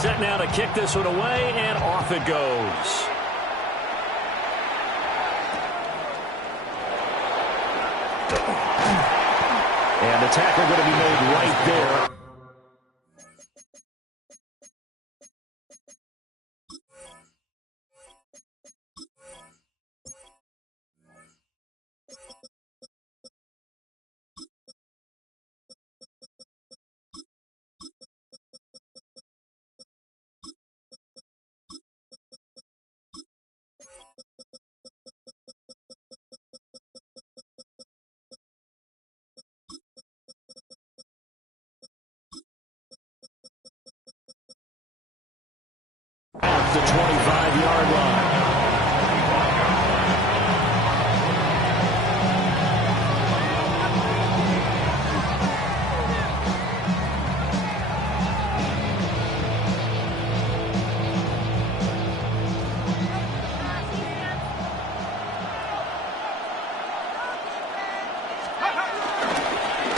Set now to kick this one away, and off it goes. And the tackle going to be made right there. At the 25-yard line.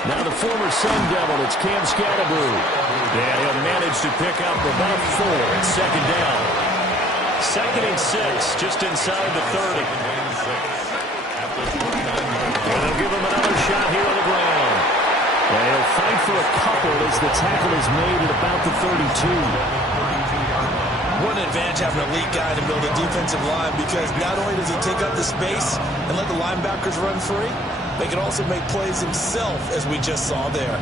Now the former Sun Devil, it's Cam Scatterboo. Yeah, he'll manage to pick up about 4 at second down. 2nd and 6, just inside the 30. And they'll give him another shot here on the ground. And he'll fight for a couple as the tackle is made at about the 32. What an advantage having an elite guy to build a defensive line, because not only does he take up the space and let the linebackers run free, they can also make plays himself, as we just saw there.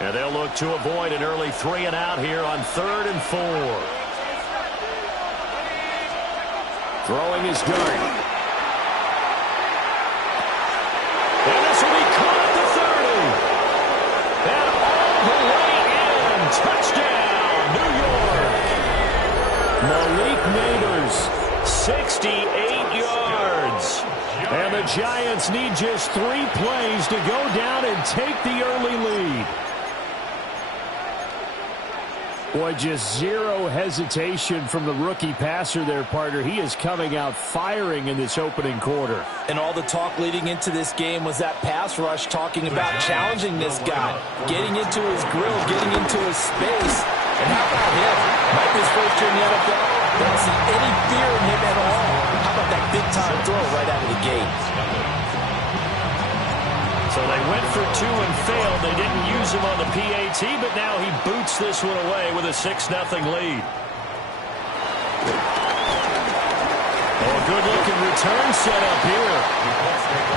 And they'll look to avoid an early 3 and out here on 3rd and 4. Throwing his dart. And this will be caught at the 30. And all the way in. Touchdown, New York. Malik Neighbors, 68 yards. And the Giants need just 3 plays to go down and take the early lead. Boy, just zero hesitation from the rookie passer there, partner. He is coming out firing in this opening quarter. And all the talk leading into this game was that pass rush, talking about challenging this guy, getting into his grill, getting into his space. And how about him? Might be his first year in the NFL. I don't see any fear in him at all. How about that big-time throw right out of the gate? So they went for 2 and failed. They didn't use him on the PAT, but now he boots this one away with a 6-0 lead. Oh, a good-looking return set up here.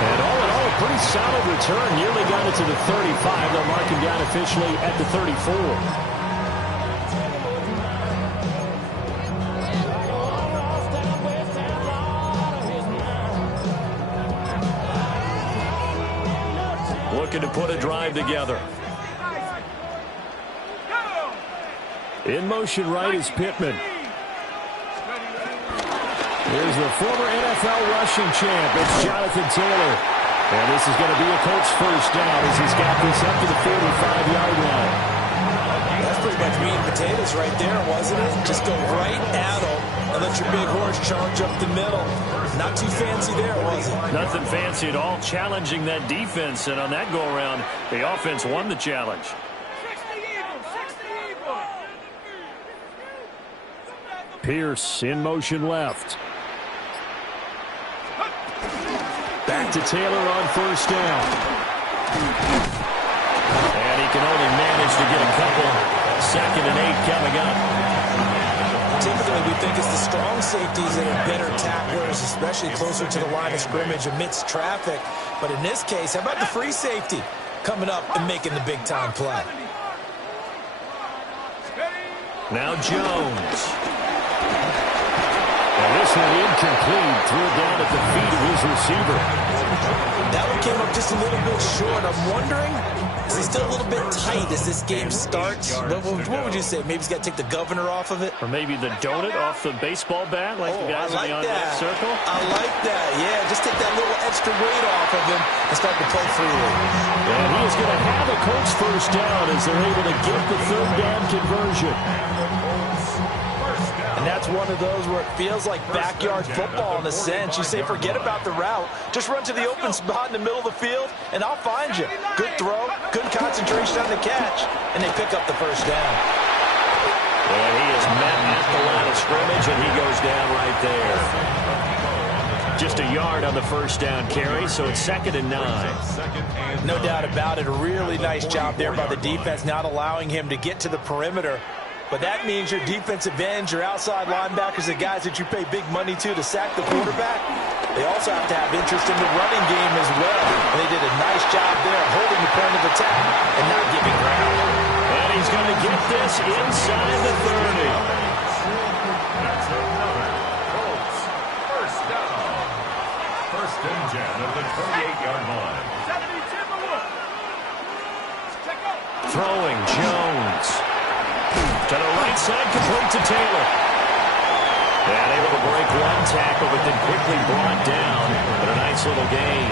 And all in all, a pretty solid return. Nearly got it to the 35. They'll mark him down officially at the 34. Looking to put a drive together. In motion right is Pittman. Here's the former NFL rushing champ. It's Jonathan Taylor. And this is going to be a Colts first down as he's got this up to the 45-yard line. That's pretty much meat and potatoes right there, wasn't it? Just go right at them and let your big horse charge up the middle. Not too fancy there, was it? Nothing fancy at all, challenging that defense. And on that go-around, the offense won the challenge. Pierce in motion left. Back to Taylor on first down. And he can only manage to get a couple. 2nd and 8 coming up. Typically, we think it's the strong safeties that are better tacklers, especially closer to the line of scrimmage amidst traffic. But in this case, how about the free safety coming up and making the big-time play? Now Jones. And this one incomplete. Threw it down at the feet of his receiver. That one came up just a little bit short. I'm wondering, is he still a little bit tight as this game starts? What would you say? Maybe he's got to take the governor off of it? Or maybe the donut off the baseball bat, like the guys in the on-deck circle? I like that. Yeah, just take that little extra weight off of him and start to play freely. And he is going to have a Colts first down as they're able to get the 3rd down conversion. And And that's one of those where it feels like backyard football in a sense. You say, forget about the route. Just run to the open spot in the middle of the field, and I'll find you. Good throw, good concentration on the catch, and they pick up the first down. And he is met at the line of scrimmage, and he goes down right there. Just a yard on the first down carry, so it's 2nd and 9. No doubt about it. A really nice job there by the defense, not allowing him to get to the perimeter. But that means your defensive ends, your outside linebackers, the guys that you pay big money to sack the quarterback, they also have to have interest in the running game as well. And they did a nice job there holding the point of attack and not giving ground. And he's going to get this inside the 30. That's another Colts first down. 1st and 10 of the 28-yard line. Throwing Jones. To the right side, complete to Taylor. And able to break one tackle, but then quickly brought down. But a nice little gain.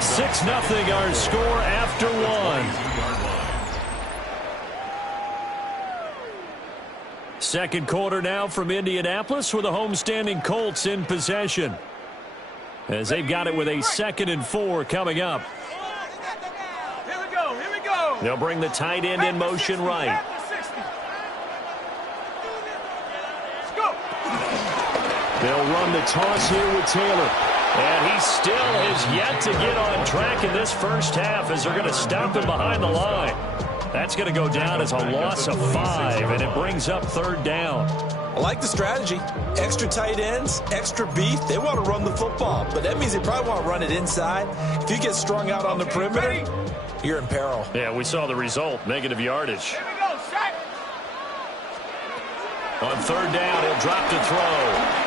6-0 our score after one. Second quarter now from Indianapolis with the homestanding Colts in possession. As they've got it with a 2nd and 4 coming up. Here we go. They'll bring the tight end in motion right. They'll run the toss here with Taylor. And he still has yet to get on track in this first half as they're going to stop him behind the line. That's going to go down as a loss of 5, and it brings up 3rd down. I like the strategy. Extra tight ends, extra beef. They want to run the football, but that means they probably want to run it inside. If you get strung out on the perimeter, you're in peril. Yeah, we saw the result, negative yardage. Here we go, Shaq. On 3rd down, he'll drop to throw.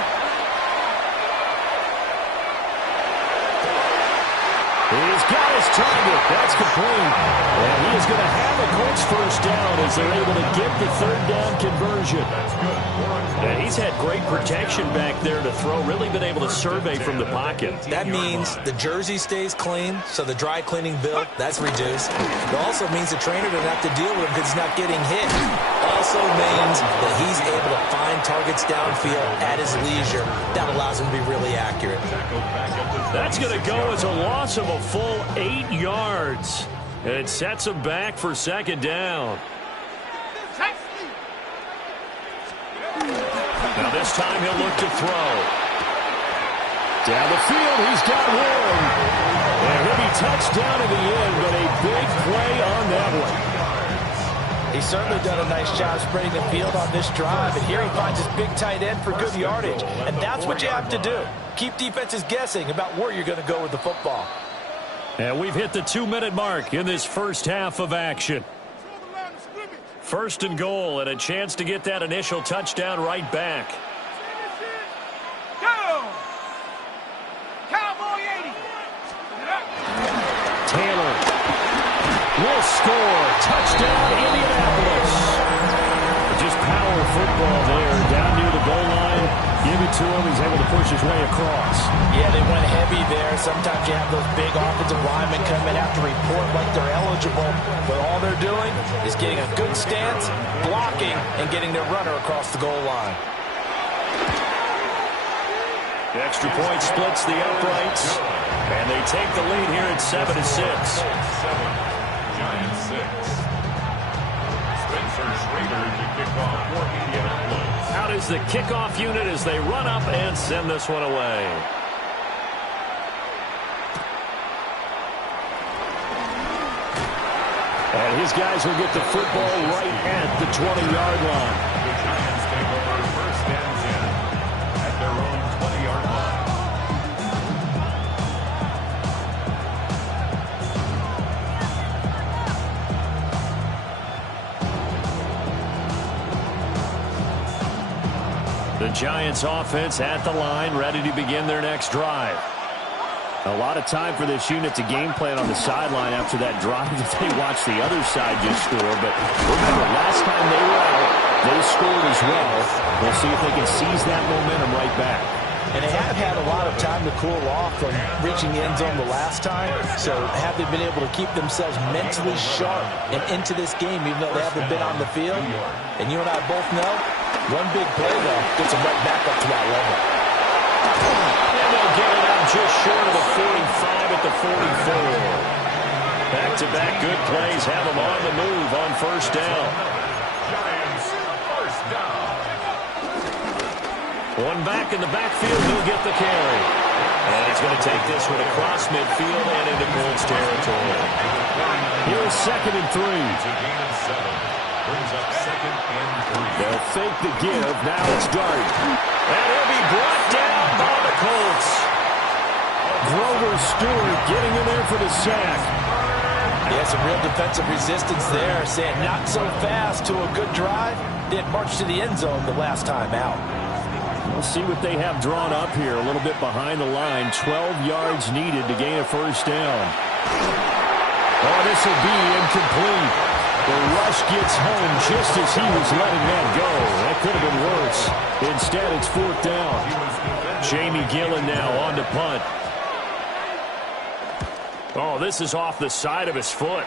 He's got his target. That's complete. And he is going to have a Colts first down as they're able to get the 3rd down conversion. That's good. Yeah, he's had great protection back there to throw. Really been able to survey from the pocket. That means the jersey stays clean, so the dry cleaning bill, that's reduced. It also means the trainer doesn't have to deal with him because he's not getting hit. Also means that he's able to find targets downfield at his leisure. That allows him to be really accurate. That's going to go as a loss of a full 8 yards. It sets him back for 2nd down. Now this time he'll look to throw. Down the field, he's got one. And he'll be touchdown in the end, but a big play on that one. He's certainly done a nice job spreading the field on this drive, and here he finds his big tight end for good yardage. And that's what you have to do. Keep defenses guessing about where you're going to go with the football. And we've hit the 2-minute mark in this first half of action. 1st and goal, and a chance to get that initial touchdown right back. Go! Cowboy 80. Taylor will score. Touchdown, Indianapolis. Just power football there, down near the goal line. Give it to him. He's able to push his way across. Yeah, they went heavy there. Sometimes you have those big offensive linemen come in, have to report like they're eligible. But all they're doing is getting a good stance, blocking, and getting their runner across the goal line. The extra point splits the uprights. And they take the lead here at 7-6. 7, Giants 6. Spencer Schrader to kick off for Indianapolis. Out is the kickoff unit as they run up and send this one away. And his guys will get the football right at the 20-yard line. The Giants take over 1st and 10 at their own 20-yard line. The Giants offense at the line, ready to begin their next drive. A lot of time for this unit to game plan on the sideline after that drive that they watched the other side just score. But remember, last time they were out, they scored as well. We'll see if they can seize that momentum right back. And they have had a lot of time to cool off from reaching the end zone the last time. So have they been able to keep themselves mentally sharp and into this game, even though they haven't been on the field? And you and I both know One big play, though, gets them right back up to that level. And they'll get it out just short of the 45 at the 44. Back-to-back good plays have them on the move on first down. Giants, first down. One back in the backfield, he'll get the carry. And he's going to take this one across midfield and into Colts territory. Here's 2nd and 3. It's a gain of 7. Brings up 2nd and 3. They'll fake the give. Now it's Dart. And he'll be brought down by the Colts. Grover Stewart getting in there for the sack. Yeah, some real defensive resistance there, saying not so fast to a good drive. Didn't march to the end zone the last time out. We'll see what they have drawn up here. A little bit behind the line. 12 yards needed to gain a first down. Oh, this will be incomplete. The rush gets home just as he was letting that go. That could have been worse. Instead, it's 4th down. Jamie Gillen now on to punt. Oh, this is off the side of his foot.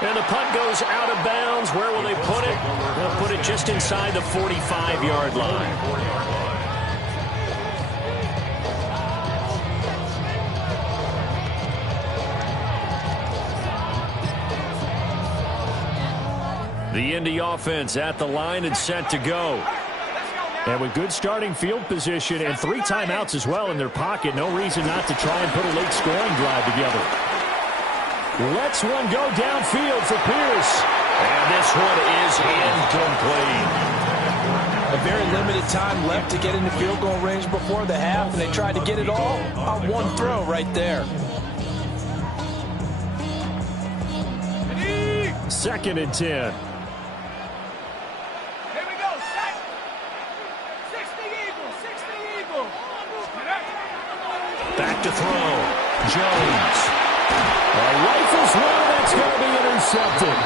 And the punt goes out of bounds. Where will they put it? They'll put it just inside the 45-yard line. The Indy offense at the line and set to go. And with good starting field position and 3 timeouts as well in their pocket, no reason not to try and put a late scoring drive together. Lets one go downfield for Pierce. And this one is incomplete. A very limited time left to get into field goal range before the half, and they tried to get it all on one throw right there. 2nd and 10. Back to throw. Jones. A rifles one that's going to be intercepted.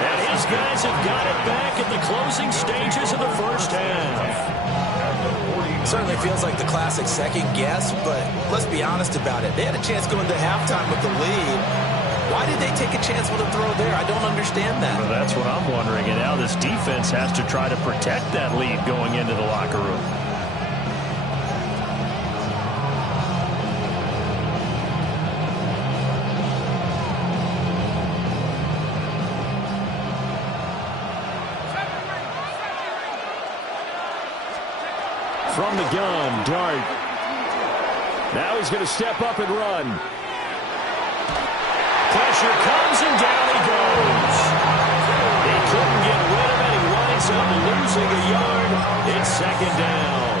And his guys have got it back at the closing stages of the first half. Certainly feels like the classic second guess, but let's be honest about it. They had a chance going to halftime with the lead. Why did they take a chance with a throw there? I don't understand that. Well, that's what I'm wondering. And now this defense has to try to protect that lead going into the locker room. From the gun, Dart. Now he's going to step up and run. Pressure comes and down he goes. He couldn't get rid of it. He winds up losing a yard. It's 2nd down.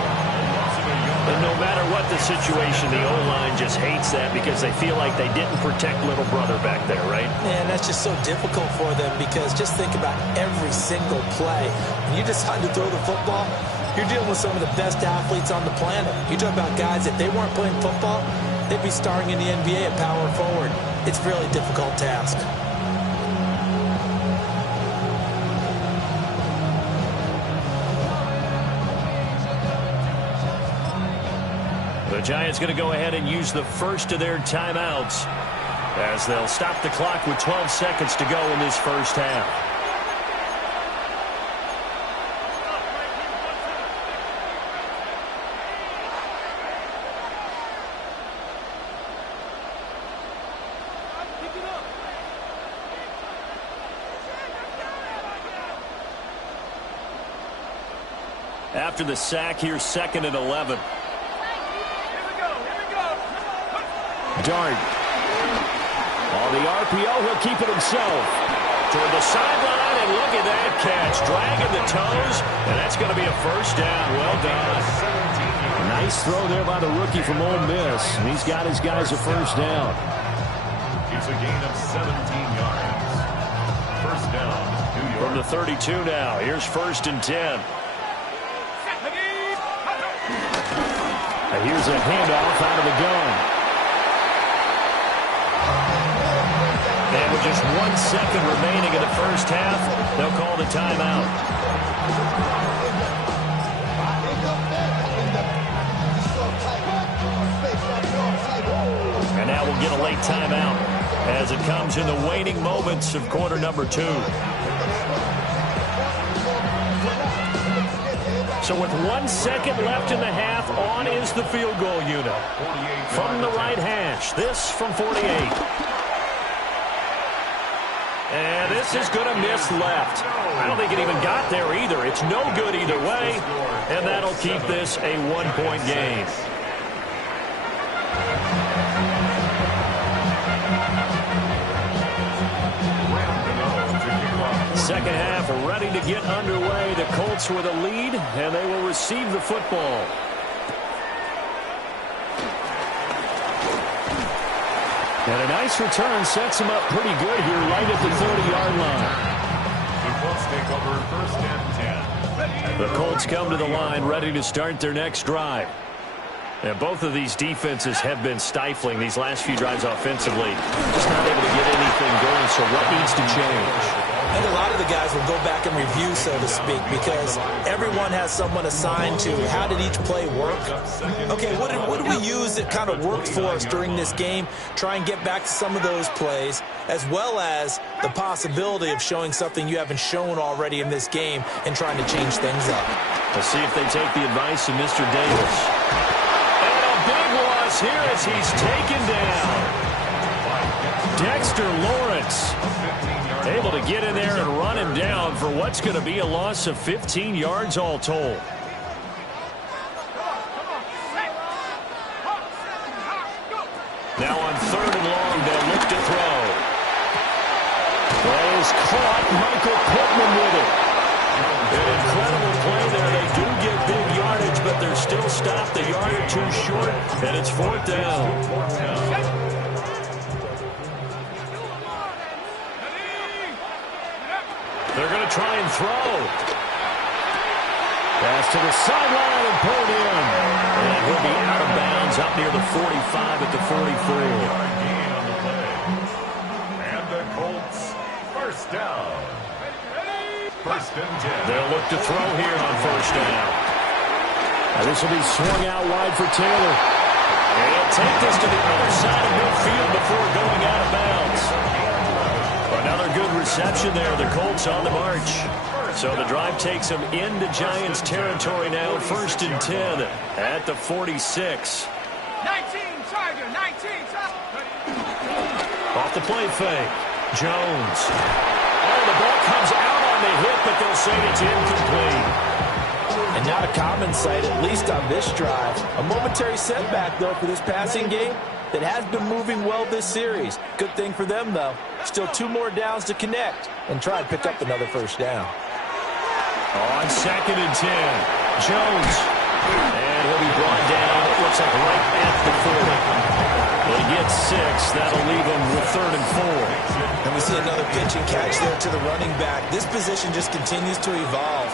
And no matter what the situation, the O-line just hates that because they feel like they didn't protect little brother back there, right? Man, that's just so difficult for them because just think about every single play. When you decide to throw the football, you're dealing with some of the best athletes on the planet. You talk about guys, if they weren't playing football, they'd be starring in the NBA at power forward. It's a really difficult task. The Giants going to go ahead and use the first of their timeouts as they'll stop the clock with 12 seconds to go in this first half. After the sack, here's 2nd and 11. Dart. On the RPO, he'll keep it himself. Toward the sideline, and look at that catch. Dragging the toes, and that's going to be a first down. Well done. Nice throw there by the rookie from Ole Miss. And he's got his guys a first down. It's a gain of 17 yards. First down, New York. From the 32 now, here's 1st and 10. And here's a handoff out of the gun. And with just 1 second remaining in the first half, they'll call the timeout. And now we'll get a late timeout as it comes in the waning moments of quarter number 2. So with 1 second left in the half, on is the field goal unit. From the right hash, this from 48. And this is going to miss left. I don't think it even got there either. It's no good either way, and that'll keep this a 1-point game. Second half ready to get underway. The Colts with a lead, and they will receive the football. And a nice return sets him up pretty good here right at the 30-yard line. The Colts take over 1st and 10. The Colts come to the line ready to start their next drive. And both of these defenses have been stifling these last few drives offensively. Just not able to get anything going, so what needs to change? I think a lot of the guys will go back and review, so to speak, because everyone has someone assigned to how did each play work. Okay, what did we use that kind of worked for us during this game? Try and get back to some of those plays, as well as the possibility of showing something you haven't shown already in this game and trying to change things up. Let's see if they take the advice of Mr. Davis. And a big loss here as he's taken down. Dexter Lawrence able to get in there and run him down for what's going to be a loss of 15 yards all told. Now on 3rd and long, they'll look to throw. That is caught. Michael Pittman with it. An incredible play there. They do get big yardage, but they're still stopped a yard or two short, and it's 4th down. They're going to try and throw. Pass to the sideline and pulled in. And he'll be out of bounds up near the 45 at the 44. And the Colts, 1st down. 1st and 10. They'll look to throw here on 1st down. Now this will be swung out wide for Taylor. And he'll take this to the other side of midfield before going out of bounds. Another good reception there. The Colts on the march. So the drive takes them into Giants territory now. 1st and 10 at the 46. 19, Tiger, 19, Tiger. Off the play fake. Jones. Oh, the ball comes out on the hit, but they'll say it's incomplete. And not a common sight, at least on this drive. A momentary setback, though, for this passing game that has been moving well this series. Good thing for them, though. Still 2 more downs to connect and try and pick up another 1st down. On 2nd and 10, Jones. And he'll be brought down, it looks like right at the 40. They get 6. That'll leave them with 3rd and 4. And we see another pitch and catch there to the running back. This position just continues to evolve.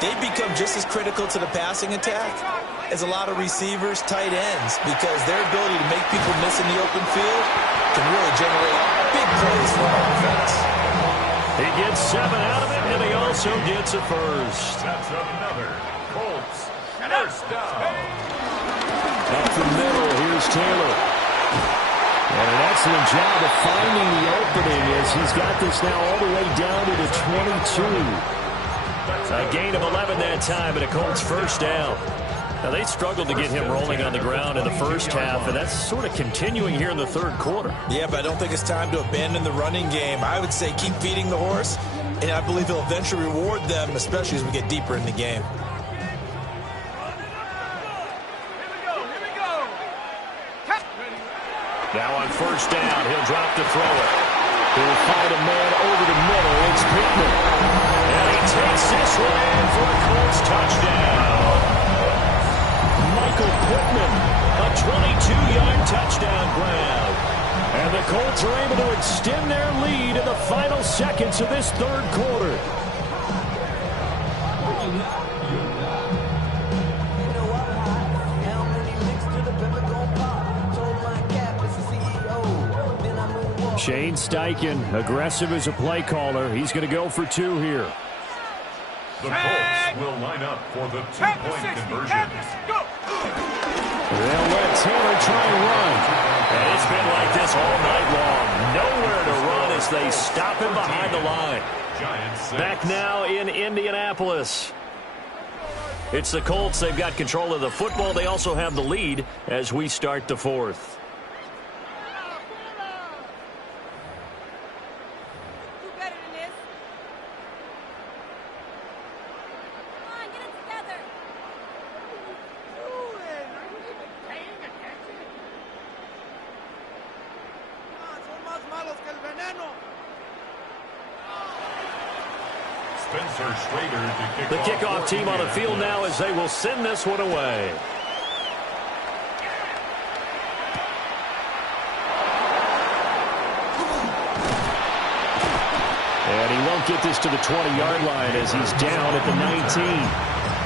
They've become just as critical to the passing attack as a lot of receivers, tight ends, because their ability to make people miss in the open field can really generate big plays for our offense. He gets 7 out of it, and he also gets a 1st. That's another Colts, 1st down. Up the middle, here's Taylor. And an excellent job of finding the opening as he's got this now all the way down to the 22. A gain of 11 that time, and a Colts 1st down. Now, they struggled to get him rolling on the ground in the 1st half, and that's sort of continuing here in the 3rd quarter. Yeah, but I don't think it's time to abandon the running game. I would say keep feeding the horse, and I believe he'll eventually reward them, especially as we get deeper in the game. Here we go. Now on 1st down, he'll drop to throw it. He'll fight a man over the middle. It's Pittman. And he takes this one in for a Colts touchdown. Michael Pittman, a 22-yard touchdown grab. And the Colts are able to extend their lead in the final seconds of this 3rd quarter. Shane Steichen, aggressive as a play caller. He's going to go for 2 here. The Colts will line up for the 2-point conversion. They'll let Taylor try and run. And it's been like this all night long. Nowhere to run as they stop him behind the line. Giants 6. Back now in Indianapolis. It's the Colts. They've got control of the football. They also have the lead as we start the fourth. The kickoff team on the field now as they will send this one away. And he won't get this to the 20-yard line as he's down at the 19.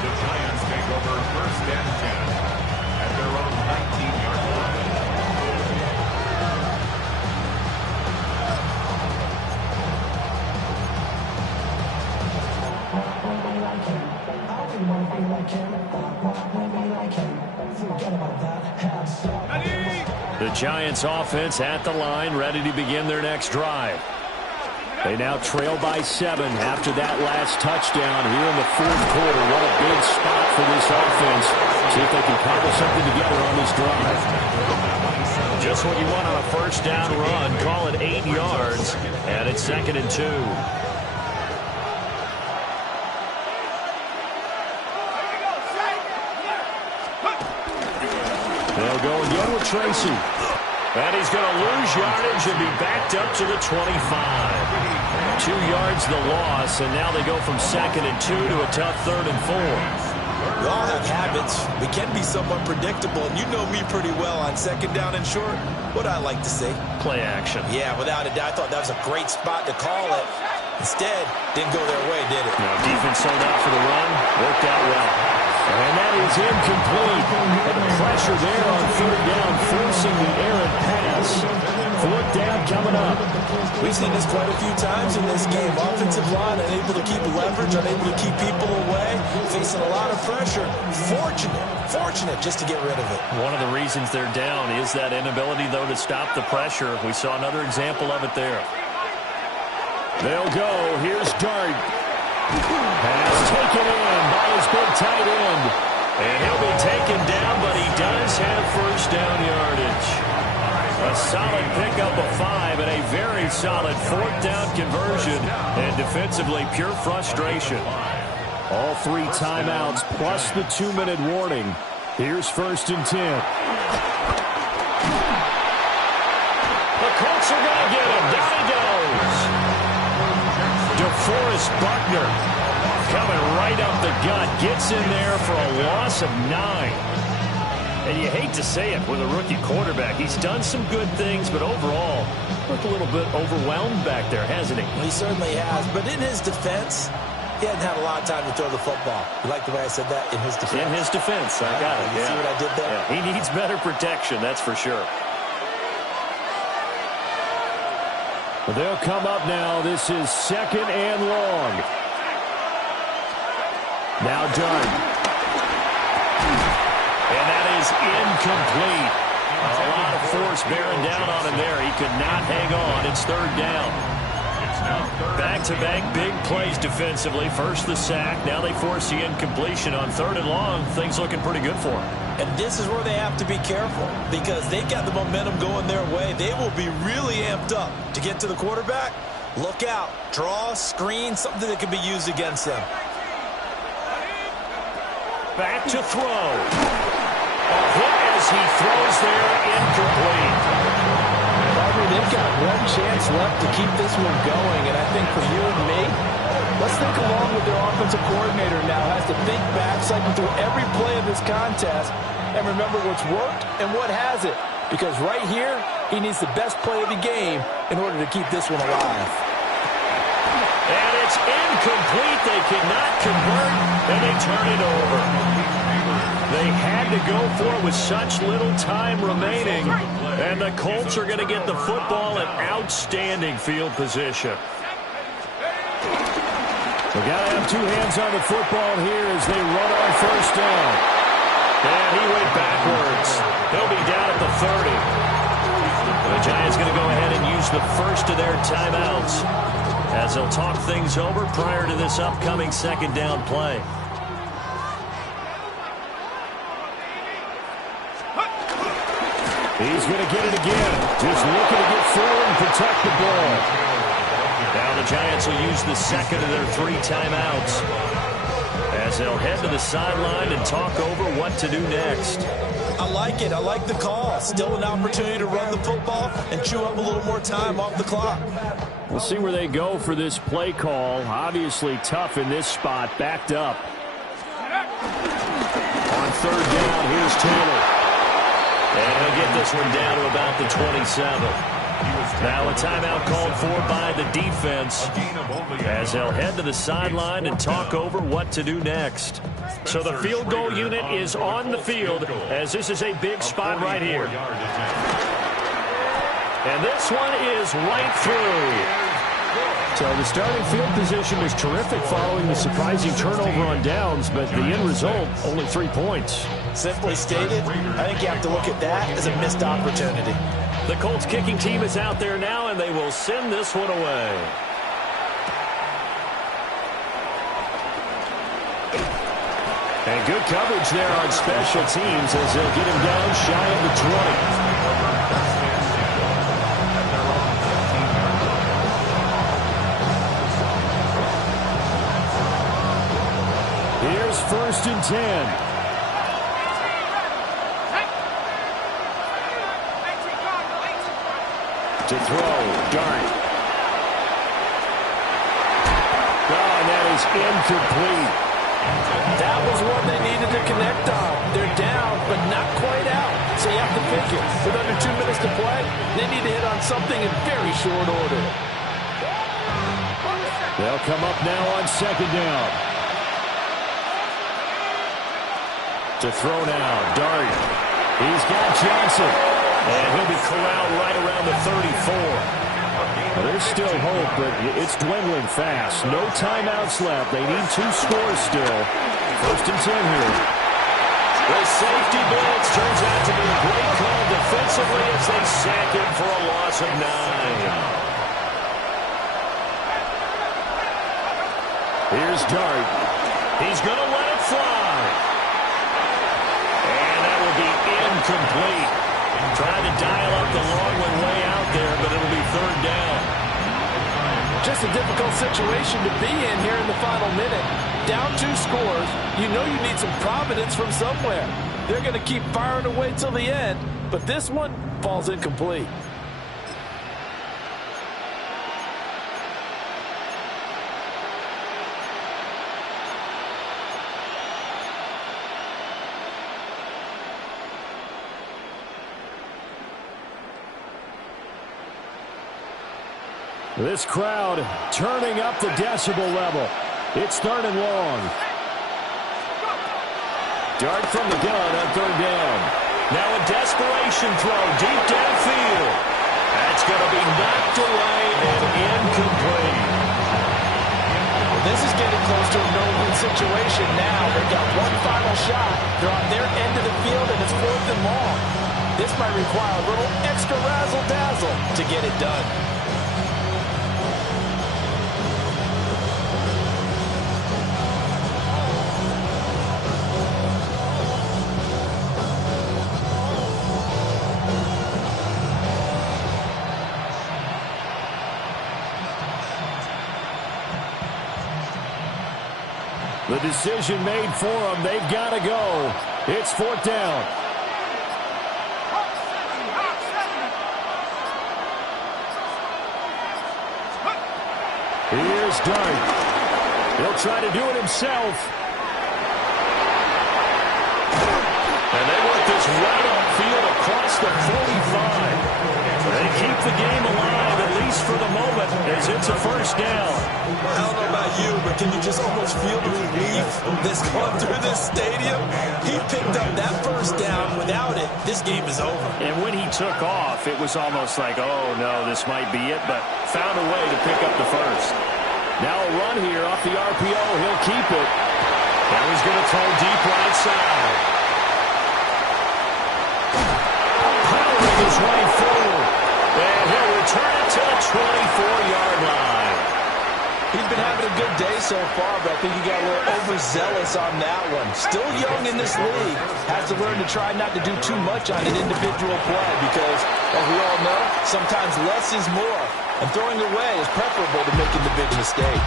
The Giants take over 1st and 10 at their own 19-yard line. The Giants offense at the line, ready to begin their next drive. They now trail by 7 after that last touchdown here in the 4th quarter. What a big spot for this offense. See if they can cobble something together on this drive. Just what you want on a 1st down run. Call it 8 yards, and it's 2nd and 2. They'll go again with Tracy. And he's going to lose yardage and be backed up to the 25. 2 yards the loss, and now they go from 2nd and 2 to a tough 3rd and 4. We all have habits. We can be somewhat predictable, and you know me pretty well on 2nd down and short. What I like to say? Play action. Yeah, without a doubt. I thought that was a great spot to call it. Instead, didn't go their way, did it? No, defense sold out for the run. Worked out well. And that is incomplete. And the pressure there on 3rd down, forcing the errant pass. 4th down coming up. We've seen this quite a few times in this game. Offensive line unable to keep leverage, unable to keep people away, facing a lot of pressure. Fortunate just to get rid of it. One of the reasons they're down is that inability, though, to stop the pressure. We saw another example of it there. They'll go. Here's Dart. Pass taken in by his big tight end. And he'll be taken down, but he does have 1st down yardage. A solid pickup of 5 and a very solid 4th down conversion. And defensively, pure frustration. All 3 timeouts plus the 2-minute warning. Here's 1st and 10. The Colts are going to get him. Down he goes. DeForest Buckner coming right up the gut. Gets in there for a loss of 9. And you hate to say it with a rookie quarterback. He's done some good things, but overall, looked a little bit overwhelmed back there, hasn't he? He certainly has. But in his defense, he hadn't had a lot of time to throw the football. You like the way I said that? In his defense? In his defense. I got it. You see what I did there? Yeah, he needs better protection, that's for sure. Well, they'll come up now. This is 2nd and long. Now Dunn. And that is incomplete. A lot of force bearing down on him there. He could not hang on. It's 3rd down. Back-to-back big plays defensively. First the sack. Now they force the incompletion on 3rd and long. Things looking pretty good for them. And this is where they have to be careful because they've got the momentum going their way. They will be really amped up to get to the quarterback. Look out. Draw, screen, something that can be used against them. Back to throw. A hit as he throws there, incomplete. They've got one chance left to keep this one going, and I think for you and me, let's think along with their offensive coordinator now. Has to think back, cycle through every play of this contest, and remember what's worked and what hasn't. Because right here, he needs the best play of the game in order to keep this one alive. And it's incomplete. They cannot convert, and they turn it over. They had to go for it with such little time remaining. And the Colts are going to get the football in outstanding field position. We got to have 2 hands on the football here as they run on 1st down. And he went backwards. He'll be down at the 30. The Giants going to go ahead and use the first of their timeouts as they'll talk things over prior to this upcoming 2nd down play. He's going to get it again. Just looking to get forward and protect the ball. Now the Giants will use the second of their 3 timeouts as they'll head to the sideline and talk over what to do next. I like it. I like the call. Still an opportunity to run the football and chew up a little more time off the clock. We'll see where they go for this play call. Obviously tough in this spot. Backed up. On third down, here's Taylor. And he'll get this one down to about the 27. Now a timeout called for by the defense as they'll head to the sideline and talk over what to do next. So the field goal unit is on the field as this is a big spot right here. And this one is right through. So the starting field position is terrific following the surprising turnover on downs, but the end result, only 3 points. Simply stated, I think you have to look at that as a missed opportunity. The Colts kicking team is out there now, and they will send this one away. And good coverage there on special teams as they'll get him down shy of the 20. Here's 1st and 10. To throw, Dart. Oh, and that is incomplete. That was one they needed to connect on. They're down, but not quite out. So you have to figure, with under 2 minutes to play, they need to hit on something in very short order. They'll come up now on 2nd down. To throw now, Dart. He's got Johnson. And he'll be corralled right around the 34. Well, there's still hope, but it's dwindling fast. No timeouts left. They need 2 scores still. 1st and 10 here. The safety blitz turns out to be a great call defensively as they sack him for a loss of 9. Here's Dart. He's going to let it fly. And that will be incomplete. Trying to dial up the long one way out there, but it'll be 3rd down. Just a difficult situation to be in here in the final minute. Down 2 scores, you know you need some providence from somewhere. They're going to keep firing away till the end, but this one falls incomplete. This crowd turning up the decibel level. It's 3rd and long. Dart from the gun on 3rd down. Now a desperation throw deep downfield. That's going to be knocked away and incomplete. This is getting close to a no-win situation now. They've got one final shot. They're on their end of the field, and it's 4th and long. This might require a little extra razzle-dazzle to get it done. The decision made for them. They've got to go. It's 4th down. Here's Dart. He'll try to do it himself. And they work this right upfield across the 45. They keep the game alive, at least for the moment, as it's a 1st down. I don't know about you, but can you just almost feel the relief that's going through this stadium? He picked up that 1st down. Without it, this game is over. And when he took off, it was almost like, oh, no, this might be it, but found a way to pick up the 1st. Now a run here off the RPO. He'll keep it. Now he's going to throw deep right side. Powering his way forward. And he'll return it to the 24-yard line. He's been having a good day so far, but I think he got a little overzealous on that one. Still young in this league. Has to learn to try not to do too much on an individual play because, as we all know, sometimes less is more. And throwing away is preferable to making the big mistake.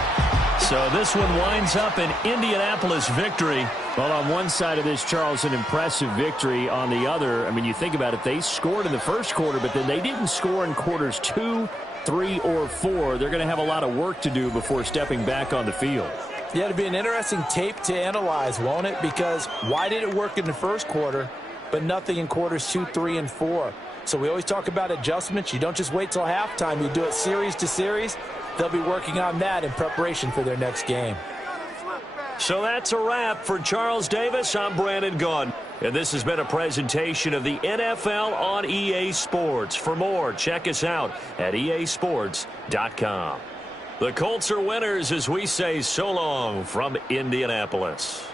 So this one winds up an Indianapolis victory. Well, on one side of this, Charles, an impressive victory. On the other, I mean, you think about it, they scored in the first quarter, but then they didn't score in quarters 2, 3, or 4. They're going to have a lot of work to do before stepping back on the field. Yeah, it'll be an interesting tape to analyze, won't it? Because why did it work in the first quarter, but nothing in quarters 2, 3, and 4? So we always talk about adjustments. You don't just wait till halftime. You do it series to series. They'll be working on that in preparation for their next game. So that's a wrap for Charles Davis. I'm Brandon Gunn. And this has been a presentation of the NFL on EA Sports. For more, check us out at easports.com. The Colts are winners as we say so long from Indianapolis.